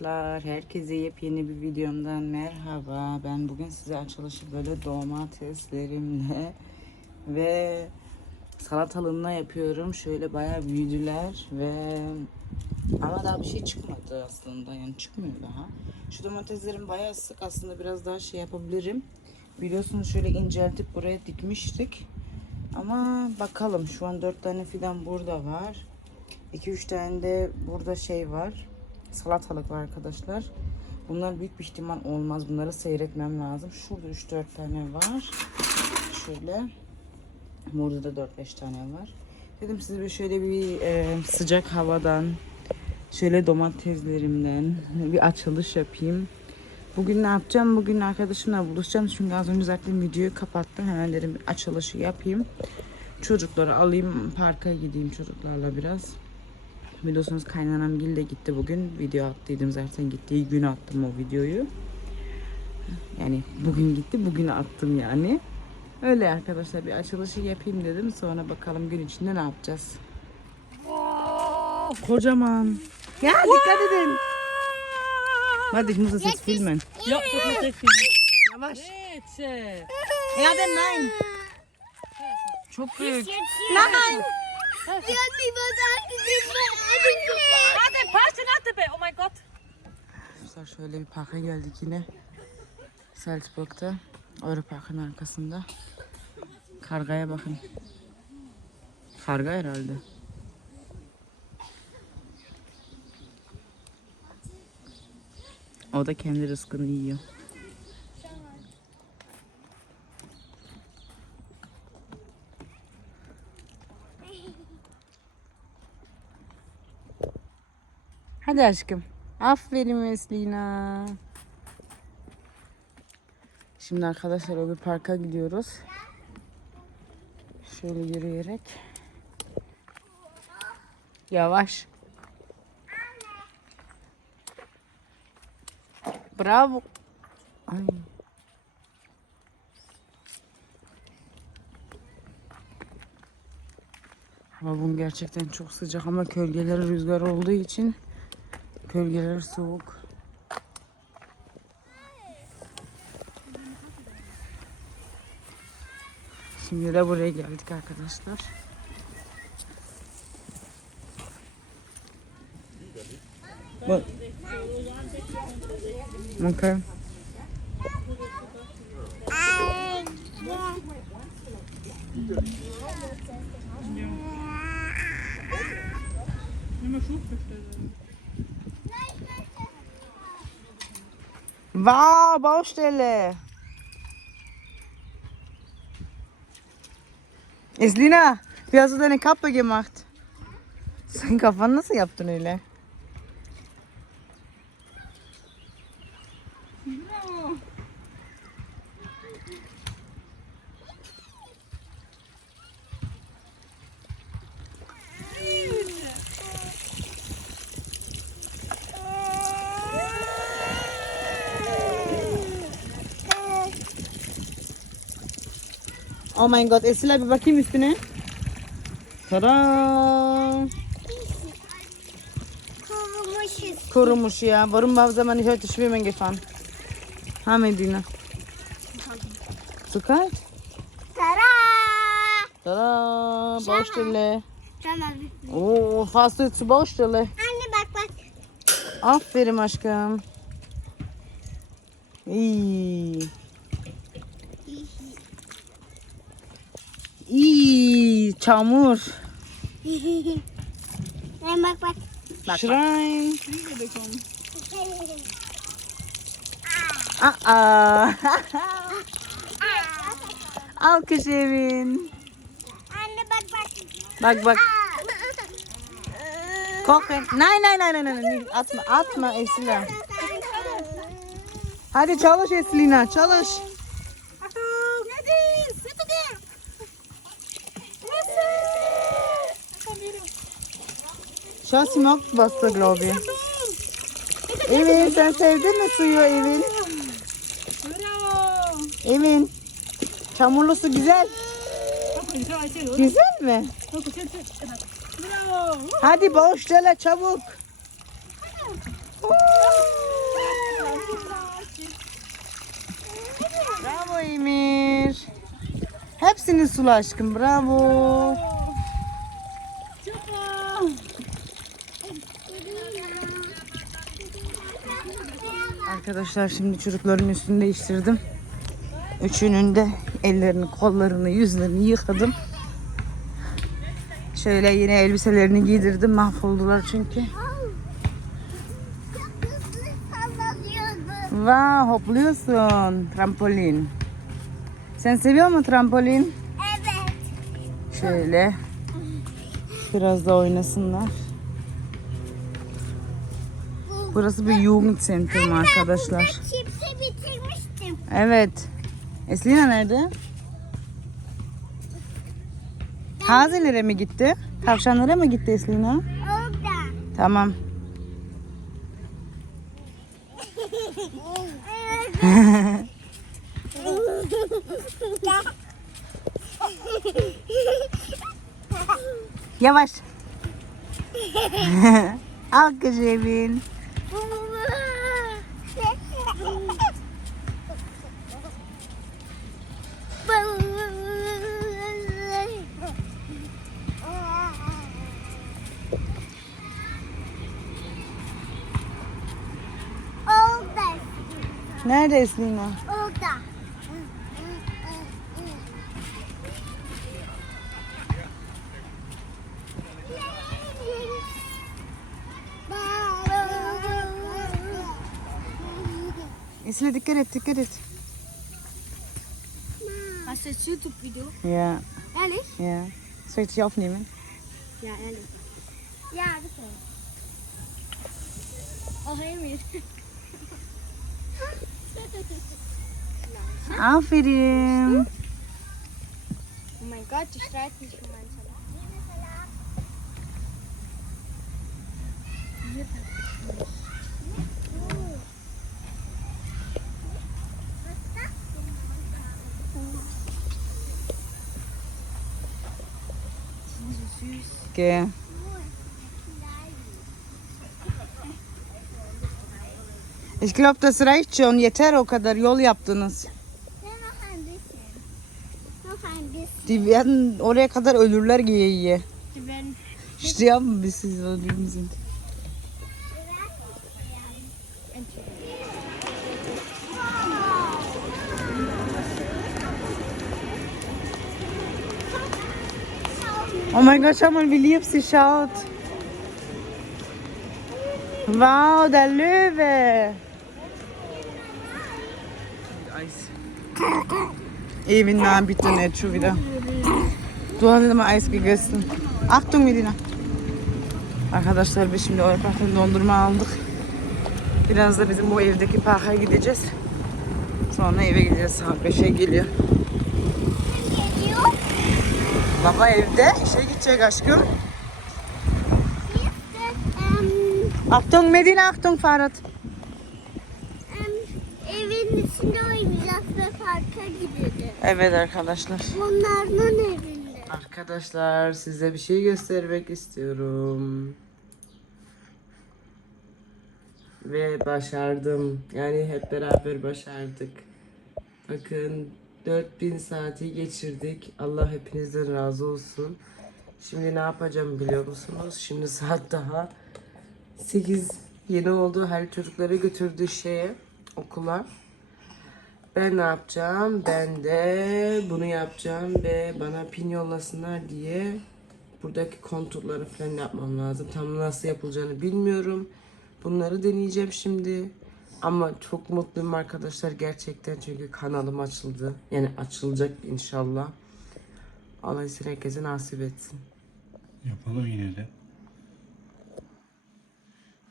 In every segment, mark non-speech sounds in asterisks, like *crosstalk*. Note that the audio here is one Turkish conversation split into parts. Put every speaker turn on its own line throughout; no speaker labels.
arkadaşlar. Herkese yepyeni bir videomdan merhaba. Ben bugün size açılışı böyle domateslerimle *laughs* ve salatalığımla yapıyorum. Şöyle bayağı büyüdüler ve ama daha bir şey çıkmadı aslında. Yani çıkmıyor daha. Şu domateslerim bayağı sık aslında biraz daha şey yapabilirim. Biliyorsunuz şöyle inceltip buraya dikmiştik. Ama bakalım şu an 4 tane fidan burada var. 2-3 tane de burada şey var. Salatalık var arkadaşlar. Bunlar büyük bir ihtimal olmaz. Bunları seyretmem lazım. Şurada 3-4 tane var. Şöyle. Burada da 4-5 tane var. Dedim size bir şöyle bir e, sıcak havadan şöyle domateslerimden *laughs* bir açılış yapayım. Bugün ne yapacağım? Bugün arkadaşımla buluşacağım. Çünkü az önce zaten videoyu kapattım. Hemen dedim açılışı yapayım. Çocukları alayım. Parka gideyim çocuklarla biraz. Biliyorsunuz kaynanam Gil de gitti bugün. Video attıydım zaten gittiği gün attım o videoyu. Yani bugün gitti bugün attım yani. Öyle arkadaşlar bir açılışı yapayım dedim. Sonra bakalım gün içinde ne yapacağız. Kocaman. Ya dikkat edin. Hadi ich muss jetzt filmen.
Ja, das muss ich filmen.
Yavaş.
Bitte.
Ya de nein. Çok büyük.
Nein! Sie hat mich was angesehen.
Warte, Paste nach dabei. Oh mein Gott.
Arkadaşlar şöyle bir parka geldik yine. Salzburg'da. Europark'ın arkasında. Kargaya bakın. Karga herhalde. O da kendi rızkını yiyor. Hadi aşkım. Aferin Meslina. Şimdi arkadaşlar o bir parka gidiyoruz. Şöyle yürüyerek. Yavaş. Bravo. Ay. Hava bugün gerçekten çok sıcak ama kölgeler rüzgar olduğu için Kölgeler soğuk. Şimdi de buraya geldik arkadaşlar. Bak. Okay. Wow, Baustelle. Eslina, wie hast du deine Kappe gemacht? Senin kafanı nasıl yaptın öyle? Oh mein Gott, Esila bir bakayım üstüne. Tada!
Kurumuşuz.
Kurumuş ya. Warum war man nicht heute schwimmen gefahren? Ha Medina. Zu kalt?
Tara!
Tada! Baustelle. Oh, fahrst du zur Baustelle?
Anne bak bak.
Aferin aşkım. İyi. İyi, çamur. *laughs*
Anne bak bak.
Schrein. Aa. *laughs* Alkış evin.
Anne bak bak.
Bak bak. Kochen. Nein, nein, nein, nein, nein. Atma, atma Esila. Hadi çalış Eslina, çalış. Şahsi mak bastı Globi. Evin sen sevdin mi suyu Evin?
Bravo.
Evin. Çamurlu su güzel. Güzel mi?
Bravo.
Hadi bağışla çabuk. Bravo Emir. Hepsini sula aşkım. Bravo. bravo. Arkadaşlar şimdi çocukların üstünü değiştirdim. Üçünün de ellerini, kollarını, yüzlerini yıkadım. Şöyle yine elbiselerini giydirdim. Mahvoldular çünkü.
Sallanıyordu.
Vay hopluyorsun. Trampolin. Sen seviyor musun trampolin?
Evet.
Şöyle. Biraz da oynasınlar. Burası bir Jugendzentrum arkadaşlar.
Çipsi bitirmiştim.
Evet. Eslina nerede? Hazelere mi gitti? Tavşanlara mı gitti Eslina?
Orada.
Tamam. *laughs* Yavaş. *laughs* Alkış Evin. Nerede Eslina?
Orada.
Eslina dikkat et dikkat et.
Du das YouTube-Video?
Ja,
Ehrlich?
ja. Soll ich dich aufnehmen?
Ja, ehrlich. Ja, bitte. Oh, Emil.
Aferin.
Oh mein Gott, die streiten sich um meinen Salat.
Gell. Ich glaube, das reicht schon. Yeter o kadar yol yaptınız.
Bisschen.
Die werden oraya kadar ölürler giye giye. Sterben, bis sie so dünn sind. Oh mein Gott, schau mal, wie lieb sie schaut. Wow, der Löwe. Ewig nah, bitte nicht schon wieder. Du hast immer Eis gegessen. Achtung Medina. Arkadaşlar biz şimdi Oypark'tan dondurma aldık. Biraz da bizim bu evdeki parka gideceğiz. Sonra eve gideceğiz. Saat 5'e geliyor.
geliyor.
Baba evde işe gidecek aşkım. Achtung Medina, Achtung Fahrrad.
Evin içinde oynayacağız ve parka gideceğiz.
Evet arkadaşlar.
Onların evinde.
Arkadaşlar size bir şey göstermek istiyorum. Ve başardım. Yani hep beraber başardık. Bakın 4000 saati geçirdik. Allah hepinizden razı olsun. Şimdi ne yapacağım biliyor musunuz? Şimdi saat daha 8 yeni oldu. Her çocukları götürdü şeye okula. Ben ne yapacağım? Ben de bunu yapacağım ve bana pin yollasınlar diye buradaki konturları falan yapmam lazım. Tam nasıl yapılacağını bilmiyorum. Bunları deneyeceğim şimdi. Ama çok mutluyum arkadaşlar gerçekten çünkü kanalım açıldı. Yani açılacak inşallah. Allah için herkese nasip etsin.
Yapalım yine de.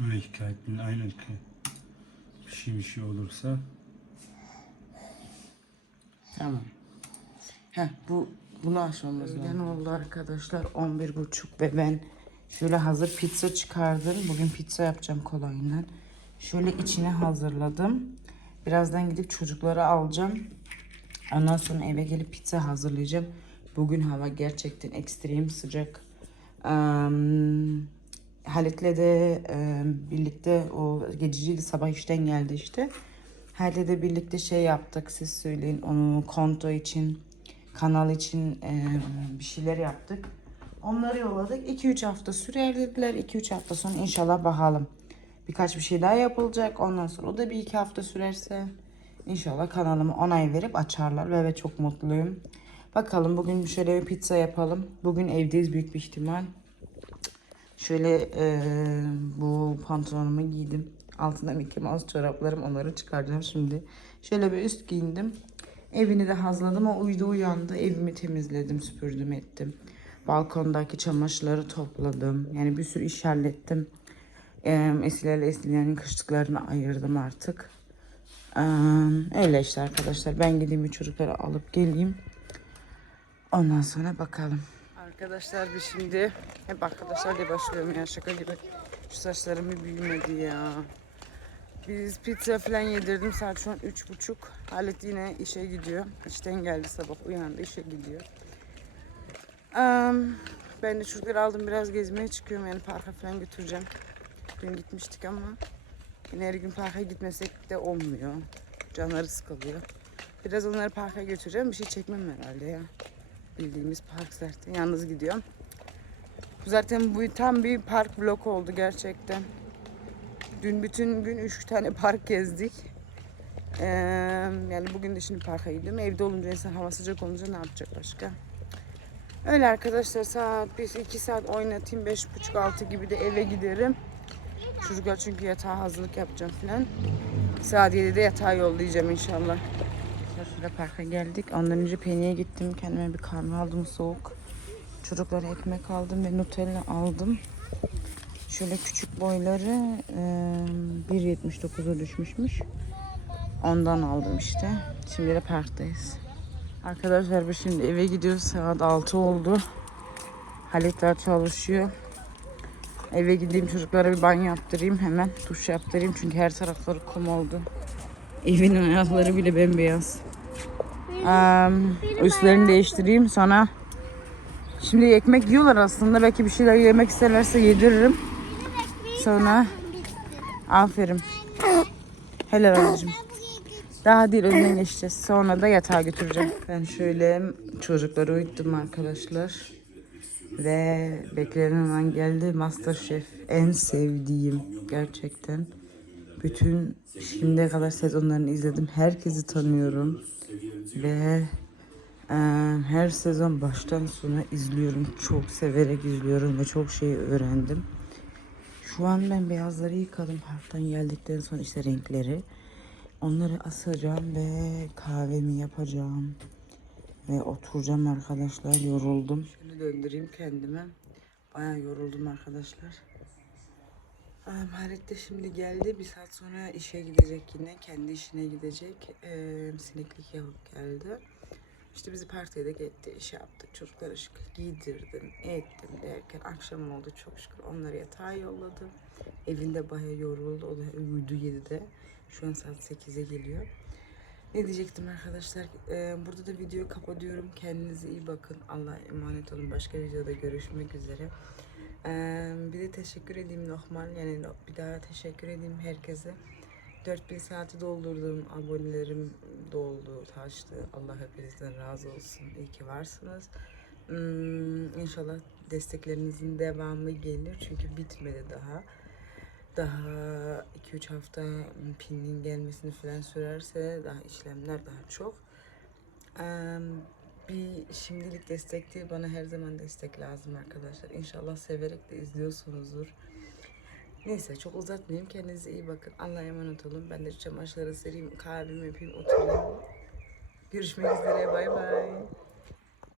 Neuigkeiten aynen ki. Bir şey bir şey olursa
Tamam. Heh, bu bunu aşmamız lazım. Öğlen oldu arkadaşlar 11.30 ve ben şöyle hazır pizza çıkardım. Bugün pizza yapacağım kolayından. Şöyle içine hazırladım. Birazdan gidip çocukları alacağım. Ondan sonra eve gelip pizza hazırlayacağım. Bugün hava gerçekten ekstrem sıcak. Um, Halit'le de em, birlikte o geciciydi sabah işten geldi işte. Halit'le de birlikte şey yaptık siz söyleyin onu konto için kanal için e, bir şeyler yaptık. Onları yolladık. 2-3 hafta sürer dediler. 2-3 hafta sonra inşallah bakalım. Birkaç bir şey daha yapılacak. Ondan sonra o da bir iki hafta sürerse inşallah kanalımı onay verip açarlar ve, ve çok mutluyum. Bakalım bugün şöyle bir pizza yapalım. Bugün evdeyiz büyük bir ihtimal. Şöyle e, bu pantolonumu giydim. Altında Mickey Mouse çoraplarım onları çıkaracağım şimdi. Şöyle bir üst giyindim. Evini de hazırladım. O uyudu uyandı. Evimi temizledim, süpürdüm ettim. Balkondaki çamaşırları topladım. Yani bir sürü iş hallettim. Ee, Esilerle Esilerin kışlıklarını ayırdım artık. Öyle işte arkadaşlar. Ben gideyim bir çocukları alıp geleyim. Ondan sonra bakalım. Arkadaşlar biz şimdi hep arkadaşlar diye başlıyorum ya şaka gibi. Şu saçlarım bir büyümedi ya. Biz pizza falan yedirdim saat şu an üç buçuk. Halit yine işe gidiyor. İşten geldi sabah uyandı işe gidiyor. Am, ben de çocukları aldım biraz gezmeye çıkıyorum yani parka falan götüreceğim. Dün gitmiştik ama yine her gün parka gitmesek de olmuyor. Canları sıkılıyor. Biraz onları parka götüreceğim. Bir şey çekmem herhalde ya. Bildiğimiz park zaten. Yalnız gidiyorum. Zaten bu tam bir park blok oldu gerçekten. Dün bütün gün üç tane park gezdik. Ee, yani bugün de şimdi parka gidiyorum. Evde olunca insan hava sıcak olunca ne yapacak başka? Öyle arkadaşlar saat 1 2 saat oynatayım. beş buçuk altı gibi de eve giderim. Çocuklar çünkü yatağa hazırlık yapacağım falan. Saat 7'de yatağa yollayacağım inşallah. Şöyle parka geldik. Ondan önce Penny'e gittim. Kendime bir kahve aldım soğuk. Çocuklara ekmek aldım ve Nutella aldım. Şöyle küçük boyları e, 1.79'a düşmüşmüş. Ondan aldım işte. Şimdi de parktayız. Arkadaşlar biz şimdi eve gidiyoruz. Saat 6 oldu. Halit daha çalışıyor. Eve gideyim çocuklara bir banyo yaptırayım hemen. Duş yaptırayım çünkü her tarafları kum oldu. Evin ayakları bile bembeyaz. Um, üstlerini değiştireyim sonra Şimdi ekmek yiyorlar aslında. Belki bir şeyler yemek isterlerse yediririm. Sonra aferin. Helal anneciğim. Daha değil önüne geçeceğiz. Sonra da yatağa götüreceğim. Ben şöyle çocukları uyuttum arkadaşlar. Ve beklenen an geldi. Masterchef en sevdiğim gerçekten. Bütün şimdiye kadar sezonlarını izledim. Herkesi tanıyorum. Ve ee, her sezon baştan sona izliyorum. Çok severek izliyorum ve çok şey öğrendim. Şu an ben beyazları yıkadım parktan geldikten sonra işte renkleri. Onları asacağım ve kahvemi yapacağım. Ve oturacağım arkadaşlar. Yoruldum. Şöyle döndüreyim kendime. Bayağı yoruldum arkadaşlar. Halit de şimdi geldi. Bir saat sonra işe gidecek yine. Kendi işine gidecek. Ee, sineklik yapıp geldi. İşte bizi partiye de gitti, iş yaptık. Çocuklara şükür giydirdim, ettim derken akşam oldu çok şükür. Onları yatağa yolladım. Evinde bayağı yoruldu. O da uyudu 7'de. Şu an saat 8'e geliyor. Ne diyecektim arkadaşlar? Ee, burada da videoyu kapatıyorum. Kendinize iyi bakın. Allah'a emanet olun. Başka videoda görüşmek üzere. Ee, bir de teşekkür edeyim normal. Yani bir daha teşekkür edeyim herkese. 4000 saati doldurdum. Abonelerim doldu, taştı. Allah hepinizden razı olsun. İyi ki varsınız. Hmm, inşallah desteklerinizin devamı gelir. Çünkü bitmedi daha. Daha 2-3 hafta pinin gelmesini falan sürerse daha işlemler daha çok. Bir şimdilik destek değil, bana her zaman destek lazım arkadaşlar. İnşallah severek de izliyorsunuzdur. Neyse çok uzatmayayım. Kendinize iyi bakın. Allah'a emanet olun. Ben de çamaşırları sereyim, kahvemi yapayım, oturayım. Görüşmek üzere. Bay bay.